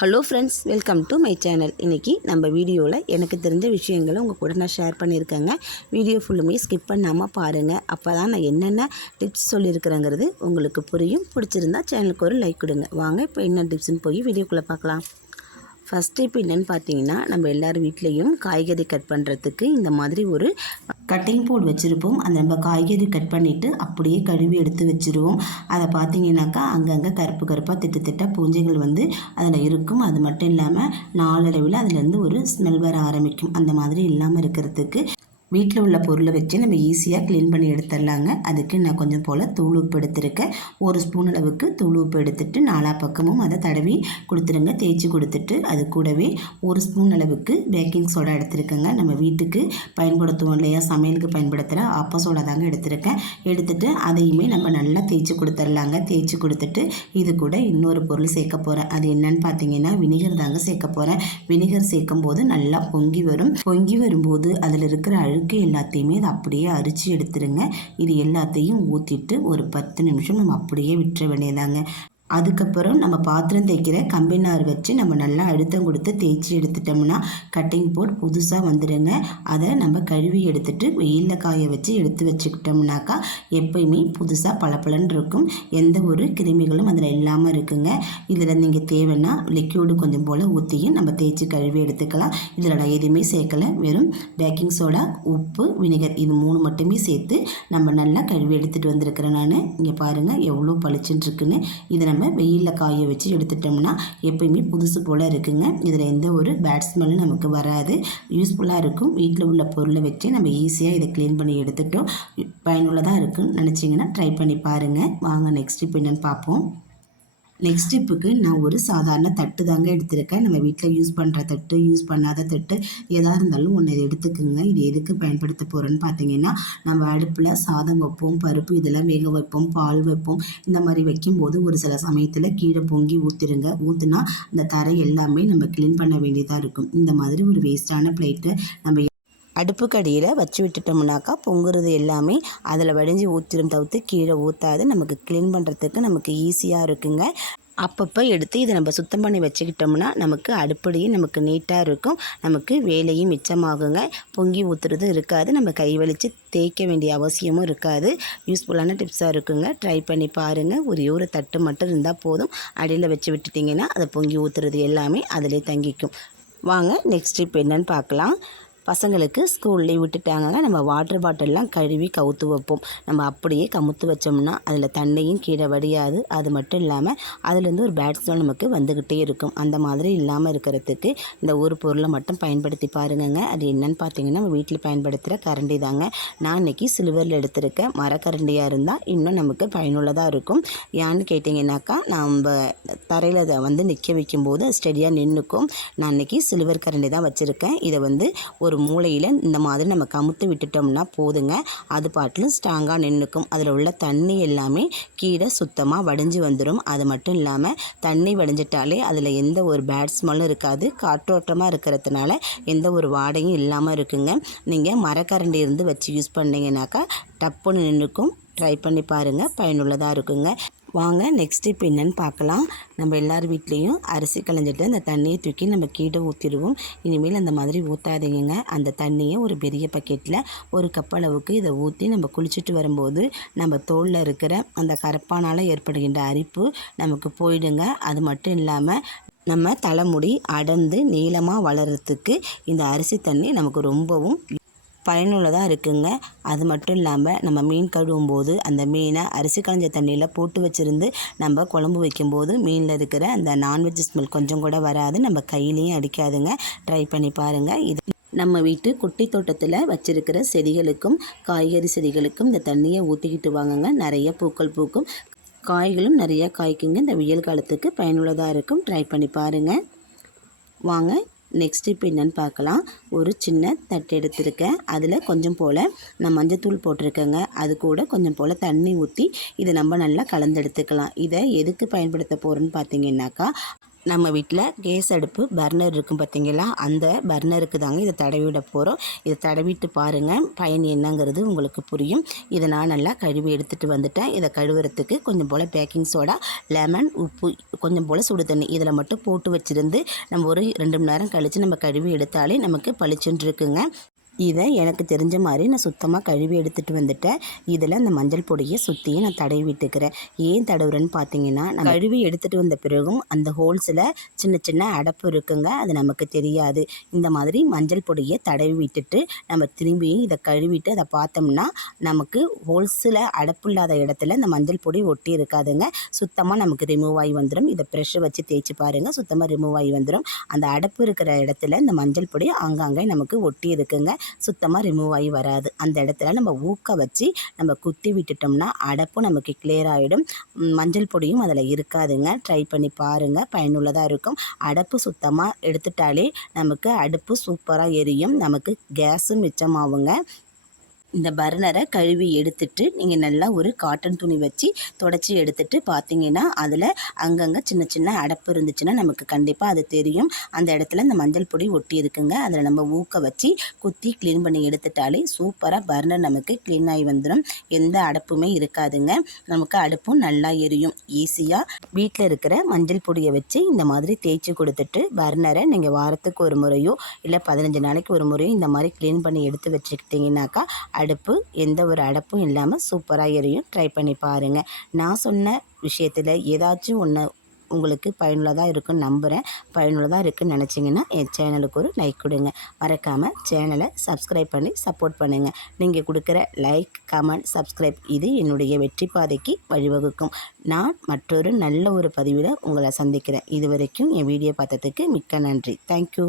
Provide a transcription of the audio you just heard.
Hello friends, welcome to my channel. இன்றைக்கி நம்ம வீடியோவில் எனக்கு தெரிஞ்ச விஷயங்களை உங்கள் கூட நான் ஷேர் பண்ணியிருக்கேங்க. வீடியோ ஃபுல்லுமே ஸ்கிப் பண்ணாமல் பாருங்கள். அப்போ தான் நான் என்னென்ன டிப்ஸ் சொல்லியிருக்கிறேங்கிறது உங்களுக்கு புரியும். பிடிச்சிருந்தா சேனலுக்கு ஒரு லைக் கொடுங்க. வாங்க இப்போ என்ன டிப்ஸ்னு போய் வீடியோக்குள்ளே பார்க்கலாம். ஃபஸ்ட் டிப் என்னென்னு பார்த்தீங்கன்னா, நம்ம எல்லார் வீட்லேயும் காய்கறி கட் பண்ணுறதுக்கு இந்த மாதிரி ஒரு கட்டிங் போர்டு வச்சுருப்போம். அந்த நம்ம காய்கறி கட் பண்ணிவிட்டு அப்படியே கழுவி எடுத்து வச்சுருவோம். அதை பார்த்தீங்கன்னாக்கா அங்கங்கே கருப்பு கருப்பாக திட்டாக பூஞ்சைகள் வந்து அதில் இருக்கும். அது மட்டும் இல்லாமல் நாளடைவில் அதுலேருந்து ஒரு ஸ்மெல் வர ஆரம்பிக்கும். அந்த மாதிரி இல்லாமல் இருக்கிறதுக்கு வீட்டில் உள்ள பொருளை வச்சு நம்ம ஈஸியாக க்ளீன் பண்ணி எடுத்துடலாங்க. அதுக்கு நான் கொஞ்சம் போல் தூள் உப்பு எடுத்துருக்கேன். ஒரு ஸ்பூன் அளவுக்கு தூள் உப்பு எடுத்துட்டு நாலா பக்கமும் அதை தடவி கொடுத்துருங்க. தேய்ச்சி கொடுத்துட்டு அது கூடவே ஒரு ஸ்பூன் அளவுக்கு பேக்கிங் சோடா எடுத்துருக்கேங்க. நம்ம வீட்டுக்கு பயன்படுத்துவோம் இல்லையா, சமையலுக்கு பயன்படுத்துகிற ஆப்ப சோடா தாங்க எடுத்துருக்கேன். எடுத்துகிட்டு அதையுமே நம்ம நல்லா தேய்ச்சி கொடுத்துடலாங்க. தேய்ச்சி கொடுத்துட்டு இது கூட இன்னொரு பொருள் சேர்க்க போகிறேன். அது என்னன்னு பார்த்தீங்கன்னா வினிகர் தாங்க சேர்க்க போகிறேன். வினிகர் சேர்க்கும் போது நல்லா பொங்கி வரும். பொங்கி வரும்போது அதில் இருக்கிற எல்லாத்தையுமே அதை அப்படியே அரிச்சு எடுத்துருங்க. இது எல்லாத்தையும் ஊற்றிட்டு ஒரு 10 நிமிஷம் நம்ம அப்படியே விட்டுற வேண்டியதாங்க. அதுக்கப்புறம் நம்ம பாத்திரம் தேய்க்கிற கம்பினார் வச்சு நம்ம நல்லா அழுத்தம் கொடுத்து தேய்ச்சி எடுத்துட்டோம்னா கட்டிங் போர்ட் புதுசாக வந்துடுங்க. அதை நம்ம கழுவி எடுத்துகிட்டு வெயிலில் காய வச்சு எடுத்து வச்சுக்கிட்டோம்னாக்கா எப்பயுமே புதுசாக பளபளன்னு இருக்கும். எந்த ஒரு கிருமிகளும் அதில் இல்லாமல் இருக்குங்க. இதில் நீங்கள் தேவைன்னா லிக்யூடு கொஞ்சம் போல் ஊற்றியும் நம்ம தேய்ச்சி கழுவி எடுத்துக்கலாம். இதில் நான் எதுவுமே சேர்க்கலை. வெறும் பேக்கிங் சோடா, உப்பு, வினிகர் இது 3 மட்டுமே சேர்த்து நம்ம நல்லா கழுவி எடுத்துகிட்டு வந்திருக்கிறேன். நான் இங்கே பாருங்கள் எவ்வளோ பளிச்சுன்னு இருக்குன்னு. இதை நம்ம வெயிலில் காய வச்சு எடுத்துட்டோம்னா எப்பயுமே புதுசு போல் இருக்குங்க. இதில் எந்த ஒரு பேட் ஸ்மெல்லும் நமக்கு வராது. யூஸ்ஃபுல்லாக இருக்கும். வீட்டில் உள்ள பொருளை வச்சு நம்ம ஈஸியாக இதை க்ளீன் பண்ணி எடுத்துட்டோம். பயனுள்ளதாக இருக்குன்னு நினச்சிங்கன்னா ட்ரை பண்ணி பாருங்கள். வாங்க நெக்ஸ்ட் இப்போ என்னென்னு பார்ப்போம். நெக்ஸ்ட் டிப்புக்கு நான் ஒரு சாதாரண தட்டு தாங்க எடுத்திருக்கேன். நம்ம வீட்டில் யூஸ் பண்ணுற தட்டு, யூஸ் பண்ணாத தட்டு எதாக இருந்தாலும் ஒன்று இதை எடுத்துக்குங்க. இது எதுக்கு பயன்படுத்த போகிறோன்னு பார்த்தீங்கன்னா, நம்ம அடுப்பில் சாதம் வைப்போம், பருப்பு இதெல்லாம் வேக வைப்போம், பால் வைப்போம். இந்த மாதிரி வைக்கும்போது ஒரு சில சமயத்தில் கீழே பொங்கி ஊற்றிடுங்க. ஊற்றுனா அந்த தரை எல்லாமே நம்ம க்ளீன் பண்ண வேண்டியதாக இருக்கும். இந்த மாதிரி ஒரு வேஸ்ட்டான பிளேட்டை நம்ம அடுப்புக்கடியில் வச்சு விட்டுட்டோம்னாக்கா பொங்குறது எல்லாமே அதில் வடிஞ்சு ஊற்றிடும், தவிர்த்து கீழே ஊற்றாது. நமக்கு க்ளீன் பண்ணுறதுக்கு நமக்கு ஈஸியாக இருக்குங்க. அப்பப்போ எடுத்து இதை நம்ம சுத்தம் பண்ணி வச்சுக்கிட்டோம்னா நமக்கு அடுப்படியும் நமக்கு நீட்டாக இருக்கும். நமக்கு வேலையும் மிச்சமாகுங்க. பொங்கி ஊற்றுறதும் இருக்காது. நம்ம கை வலித்து தேய்க்க வேண்டிய அவசியமும் இருக்காது. யூஸ்ஃபுல்லான டிப்ஸாக இருக்குங்க. ட்ரை பண்ணி பாருங்கள். ஒரு தட்டு மட்டும் இருந்தால் போதும். அடியில் வச்சு விட்டுட்டிங்கன்னா அதை பொங்கி ஊற்றுறது எல்லாமே அதிலே தங்கிக்கும். வாங்க நெக்ஸ்ட் டிப் என்னன்னு பார்க்கலாம். பசங்களுக்கு ஸ்கூல்லேயே விட்டுட்டாங்க. நம்ம வாட்டர் பாட்டிலெலாம் கழுவி கவுத்து வைப்போம். நம்ம அப்படியே கமுத்து வச்சோம்னா அதில் தண்ணியும் கீழே வடியாது. அது மட்டும் இல்லாமல் அதுலேருந்து ஒரு பேட் ஸ்மெல் நமக்கு வந்துக்கிட்டே இருக்கும். அந்த மாதிரி இல்லாமல் இருக்கிறதுக்கு இந்த ஒரு பொருளை மட்டும் பயன்படுத்தி பாருங்கங்க. அது என்னென்னு பார்த்தீங்கன்னா நம்ம வீட்டில் பயன்படுத்துகிற கரண்டி தாங்க. நான் இன்றைக்கி சில்வரில் எடுத்திருக்கேன். மரக்கரண்டியாக இருந்தால் இன்னும் நமக்கு பயனுள்ளதாக இருக்கும். ஏன்னு கேட்டிங்கன்னாக்கா நம்ம தரையில் அதை வந்து நிற்க வைக்கும்போது ஸ்டெடியாக நின்றுக்கும். நான் இன்றைக்கி சில்வர் கரண்டி தான் வச்சுருக்கேன். இதை வந்து ஒரு மூலையில் இந்த மாதிரி நம்ம கமுத்து விட்டுட்டோம்னா போதுங்க. அது பாட்டிலும் ஸ்ட்ராங்காக நின்றுக்கும். அதில் உள்ள தண்ணி எல்லாமே கீழே சுத்தமாக வடிஞ்சு வந்துடும். அது மட்டும் இல்லாமல் தண்ணி வடிஞ்சிட்டாலே அதில் எந்த ஒரு பேட் ஸ்மெல்லும் இருக்காது. காற்றோட்டமாக இருக்கிறதுனால எந்த ஒரு வாடையும் இல்லாமல் இருக்குங்க. நீங்கள் மரக்கரண்டி இருந்து வச்சு யூஸ் பண்ணிங்கனாக்கா டப்புன்னு நின்றுக்கும். ட்ரை பண்ணி பாருங்கள். பயனுள்ளதாக இருக்குங்க. வாங்க நெக்ஸ்ட் இப்போ என்னென்னு பார்க்கலாம். நம்ம எல்லார் வீட்லேயும் அரிசி களைஞ்சிட்டு அந்த தண்ணியை தூக்கி நம்ம கீழே ஊற்றிடுவோம். இனிமேல் அந்த மாதிரி ஊற்றாதீங்க. அந்த தண்ணியை ஒரு பெரிய பக்கெட்டில் ஒரு கப் அளவுக்கு இதை ஊற்றி நம்ம குளிச்சுட்டு வரும்போது நம்ம தோலில் இருக்கிற அந்த கரப்பானால் ஏற்படுகின்ற அரிப்பு நமக்கு போயிடுங்க. அது மட்டும் இல்லாமல் நம்ம தலைமுடி அடர்ந்து நீளமாக வளர்கிறதுக்கு இந்த அரிசி தண்ணி நமக்கு ரொம்பவும் பயனுள்ளதாக இருக்குங்க. அது மட்டும் இல்லாமல் நம்ம மீன் கழுவும் போது அந்த மீனை அரிசி களைஞ்ச தண்ணியில் போட்டு வச்சுருந்து நம்ம குழம்பு வைக்கும்போது மீனில் இருக்கிற அந்த நான்வெஜ் ஸ்மெல் கொஞ்சம் கூட வராது. நம்ம கையிலையும் அடிக்காதுங்க. ட்ரை பண்ணி பாருங்கள். இது நம்ம வீட்டு குட்டி தோட்டத்தில் வச்சுருக்கிற செடிகளுக்கும் காய்கறி செடிகளுக்கும் இந்த தண்ணியை ஊற்றிக்கிட்டு வாங்குங்க. நிறைய பூக்கள் பூக்கும், காய்களும் நிறையா காய்க்குங்க. இந்த வெயில் காலத்துக்கு பயனுள்ளதாக இருக்கும். ட்ரை பண்ணி பாருங்கள். வாங்க நெக்ஸ்ட் இப்போ என்னென்னு பார்க்கலாம். ஒரு சின்ன தட்டு எடுத்துருக்கேன். அதில் கொஞ்சம் போல் நான் மஞ்சத்தூள் போட்டிருக்கேங்க. அது கூட கொஞ்சம் போல் தண்ணி ஊற்றி இதை நம்ம நல்லா கலந்து எடுத்துக்கலாம். இதை எதுக்கு பயன்படுத்த போகிறோன்னு பார்த்தீங்கன்னாக்கா நம்ம வீட்டில் கேஸ் அடுப்பு பர்னர் இருக்கும் பார்த்தீங்களா, அந்த பர்னருக்கு தாங்க இதை தடவி விட போகிறோம். இதை தடவிட்டு பாருங்கள், பயன் என்னங்கிறது உங்களுக்கு புரியும். இதை நான் நல்லா கழுவி எடுத்துகிட்டு வந்துட்டேன். இதை கழுவுறதுக்கு கொஞ்சம் போல் பேக்கிங் சோடா, லெமன், உப்பு, கொஞ்சம் போல் சுடு தண்ணி இதில் மட்டும் போட்டு வச்சுருந்து நம்ம ஒரு 2 மணி நேரம் கழித்து நம்ம கழுவி எடுத்தாலே நமக்கு பளிச்சுன்னு இருக்குங்க. இதை எனக்கு தெரிஞ்ச மாதிரி நான் சுத்தமாக கழுவி எடுத்துகிட்டு வந்துட்டேன். இதில் அந்த மஞ்சள் பொடியை சுற்றியும் நான் தடவி விட்டுக்கிறேன். ஏன் தடவுறேன்னு பார்த்தீங்கன்னா, நான் கழுவி எடுத்துகிட்டு வந்த பிறகும் அந்த ஹோல்ஸில் சின்ன சின்ன அடப்பு இருக்குங்க, அது நமக்கு தெரியாது. இந்த மாதிரி மஞ்சள் பொடியை தடவி விட்டுட்டு நம்ம திரும்பியும் இதை கழுவிட்டு அதை பார்த்தோம்னா நமக்கு ஹோல்ஸில் அடப்பு இல்லாத இடத்துல இந்த மஞ்சள் பொடி ஒட்டி இருக்காதுங்க. சுத்தமாக நமக்கு ரிமூவ் ஆகி வந்துடும். இதை ப்ரெஷ்ஷை வச்சு தேய்ச்சி பாருங்கள், சுத்தமாக ரிமூவ் ஆகி வந்துடும். அந்த அடப்பு இருக்கிற இடத்துல இந்த மஞ்சள் பொடி ஆங்காங்கே நமக்கு ஒட்டி இருக்குங்க, சுத்தமாக ரிமூவ் ஆகி வராது. அந்த இடத்துல நம்ம ஊக்க வச்சு நம்ம குத்தி விட்டுட்டோம்னா அடப்பும் நமக்கு கிளியர் ஆகிடும். மஞ்சள் பொடியும் அதில் இருக்காதுங்க. ட்ரை பண்ணி பாருங்கள், பயனுள்ளதாக இருக்கும். அடப்பு சுத்தமாக எடுத்துட்டாலே நமக்கு அடுப்பு சூப்பராக எரியும், நமக்கு கேஸும் மிச்சமாகுங்க. இந்த பர்னரை கழுவி எடுத்துட்டு நீங்கள் நல்லா ஒரு காட்டன் துணி வச்சு தொடச்சி எடுத்துட்டு பார்த்தீங்கன்னா அதில் அங்கங்கே சின்ன சின்ன அடப்பு இருந்துச்சுன்னா நமக்கு கண்டிப்பாக அது தெரியும். அந்த இடத்துல இந்த மஞ்சள் பொடி ஒட்டி இருக்குங்க. அதில் நம்ம ஊக்க வச்சு குத்தி க்ளீன் பண்ணி எடுத்துட்டாலே சூப்பராக பர்னர் நமக்கு க்ளீன் ஆகி வந்துடும். எந்த அடப்புமே இருக்காதுங்க. நமக்கு அடுப்பும் நல்லா எரியும். ஈஸியாக வீட்டில் இருக்கிற மஞ்சள் பொடியை வச்சு இந்த மாதிரி தேய்ச்சி கொடுத்துட்டு பர்னரை நீங்கள் வாரத்துக்கு ஒரு முறையோ இல்லை 15 நாளைக்கு ஒரு முறையோ இந்த மாதிரி க்ளீன் பண்ணி எடுத்து வச்சுக்கிட்டிங்கனாக்கா அடுப்பு எந்த ஒரு அடப்பும் இல்லாமல் சூப்பராக எரியும். ட்ரை பண்ணி பாருங்கள். நான் சொன்ன விஷயத்தில் ஏதாச்சும் ஒன்று உங்களுக்கு பயனுள்ளதாக இருக்குன்னு நம்புகிறேன். பயனுள்ளதாக இருக்குன்னு நினச்சிங்கன்னா என் சேனலுக்கு ஒரு லைக் கொடுங்க. மறக்காமல் சேனலை சப்ஸ்கிரைப் பண்ணி சப்போர்ட் பண்ணுங்கள். நீங்கள் கொடுக்குற லைக், கமெண்ட், சப்ஸ்கிரைப் இது என்னுடைய வெற்றி பாதைக்கு வழிவகுக்கும். நான் மற்றொரு நல்ல ஒரு பதிவில் உங்களை சந்திக்கிறேன். இது வரைக்கும் என் வீடியோ பார்த்ததுக்கு மிக்க நன்றி. தேங்க்யூ.